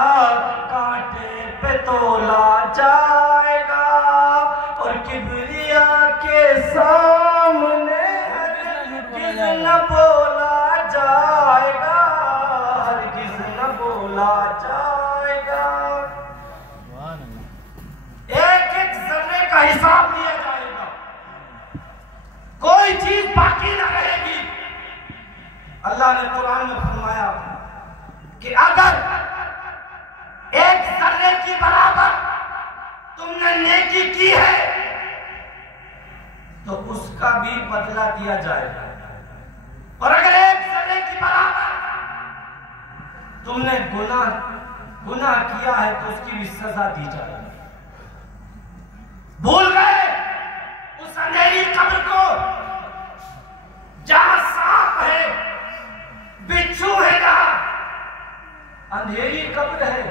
کانٹے پہ تولا جائے گا اور کبریا کے سامنے ہرگز نہ بولا جائے گا، ہرگز نہ بولا جائے گا۔ ایک ایک ذرے کا حساب لیا جائے گا، کوئی چیز باقی نہ رہے گی۔ اللہ نے قرآن میں فرمایا کہ اگر ایک ذرے کی برابر تم نے نیکی کی ہے تو اس کا بھی بدلہ دیا جائے گا، اور اگر ایک ذرے کی برابر تم نے گناہ کیا ہے تو اس کی بھی سزا دی جائے گی۔ بھول گئے اس اندھیری قبر کو جہاں سانپ ہے، بچھو ہے، جہاں اندھیری قبر ہے۔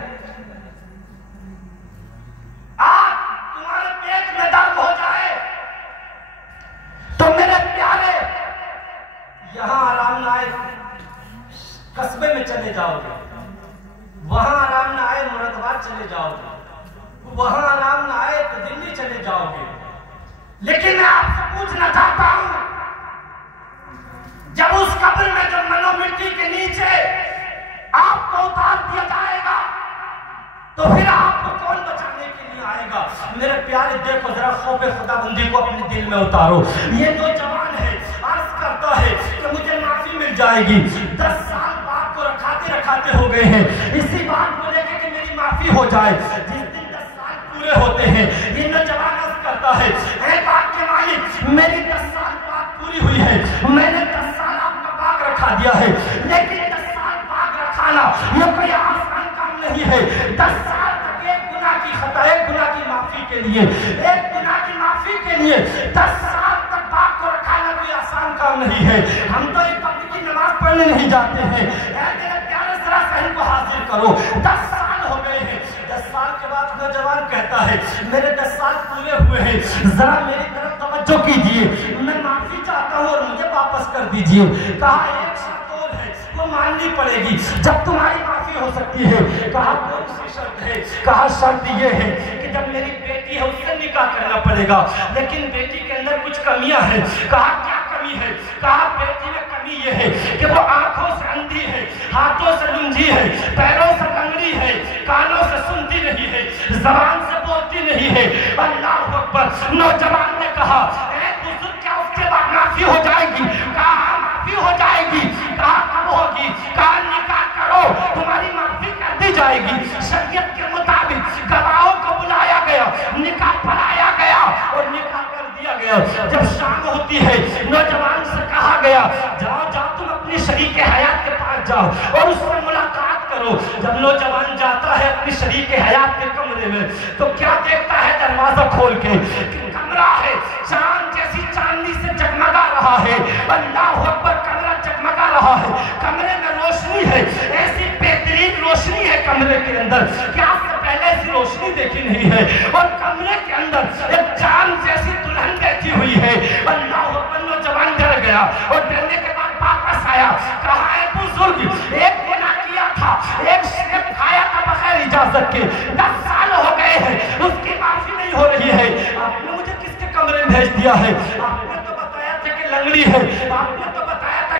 آج تمہارے پیٹ میں درد ہو جائے تو میرے پیارے یہاں آرام نہ آئے قصبے میں چلے جاؤ گے، وہاں آرام نہ آئے مراد آباد چلے جاؤ گے، وہاں آرام نہ آئے تو دلی چلے جاؤ گے۔ لیکن میں آپ سے پوچھنا چاہتا ہوں، جب اس قبر میں جب منو مٹی کے نیچے آپ کو اتار دیا جائے گا تو پھر آپ کو کون بچانے کے لیے آئے گا؟ میرے پیارے دیکھو ذرا خوف خدا بندی کو اپنے دل میں اتارو۔ یہ نوجوان ہے، عرض کرتا ہے کہ مجھے معافی مل جائے گی، 10 سال باپ کو رکھاتے ہو گئے ہیں اسی بات کو لے کے کہ میری معافی ہو جائے۔ جس دن 10 سال پورے ہوتے ہیں یہ نوجوان عرض کرتا ہے، اے باپ کے مالک میری 10 سال بات پوری ہوئی ہے، میں نے 10 سال آپ کا باغ رکھا دیا ہے، لیکن 10 سال باغ رکھانا یہ کوئی آسان کام نہیں ہے۔ 10 سال تک ایک گناہ کی خطا، ایک گناہ کی معافی کے لیے، ایک گناہ کی معافی کے لیے 10 سال تک باغ کو رکھانا کوئی آسان کام نہیں ہے۔ ہم تو ایک وقت کی نماز پڑھنے نہیں جاتے ہیں۔ اے میرے پیارے ذرا ذہن کو حاضر کرو، 10 سال ہو گئے ہیں، 10 سال کے بعد نوجوان کہتا ہے میرے 10 سال پورے ہوئے ہیں، ذرا میری طرف توجہ کیجئے، میں معافی چاہتا ہوں اور مجھے واپس کر دیجئے۔ کہا ایک شرط اور ہے وہ ماننی پڑے گی جب تمہاری معافی ہو سکتی ہے۔ کہا کون سی شرط ہے؟ کہا شرط یہ ہے کہ جب میری بیٹی ہے اس سے نکاح کرنا پڑے گا، لیکن بیٹی کے اندر کچھ کمیاں ہیں۔ کہا کیا کمی ہے؟ کہا بیٹی میں کمی یہ ہے کہ وہ آنکھوں سے اندھی ہے، ہاتھوں سے لنگی ہے، پیروں سے لنگڑی ہے، کانوں سے سنتی نہیں ہے، زبان سے بولتی نہیں ہے۔ اللہ اکبر! نوجوان نے کہا اے بزرگ کیا اس کے بعد معافی ہو جائے گی؟ کہا ہاں معافی ہو جائے گی۔ کہا کب ہوگی؟ کہا نکاح کرو تمہاری معافی کر دی جائے گی۔ شریعت کے مطابق گواہوں کو بلایا گیا، نکاح پڑھایا گیا اور نکاح کر دیا گیا۔ جب شام ہوتی ہے نوجوان سے کہا گیا جاؤ جاؤ تم اپنی شریک حیات کے پاس جاؤ اور اس سے ملاقات کرو۔ جب نوجوان جاتا ہے اپنی شریک حیات کے کمرے میں تو کیا دیکھتا ہے دروازہ کھول کے کہ کمرہ ہے چاند جیسی چاندنی سے جگمگا رہا ہے۔ اللہ اکبر! کمرہ جگمگا رہا ہے، کمرے میں روشنی ہے، ایسی بہترین روشنی ہے کمرے کے اندر کہ آپ سے پہلے ایسی روشنی دیکھی نہیں ہے، اور کمرے کے اندر ایک چاند جیسی دلہن بیٹھی ہوئی ہے۔ اللہ اکبر! نوجوان ڈر گیا اور ڈرنے کے بعد واپس آیا، کہا اے بزرگ ایک گناہ کیا تھا، ایک شیب کھایا تھا بغیر اجازت کے، 10 سال ہو گئے ہیں اس کی معافی نہیں ہو رہی ہے۔ آپ نے مجھے کس کے کمرے میں بھیج دیا ہے؟ آپ نے تو بتایا تھا کہ لنگڑی ہے، آپ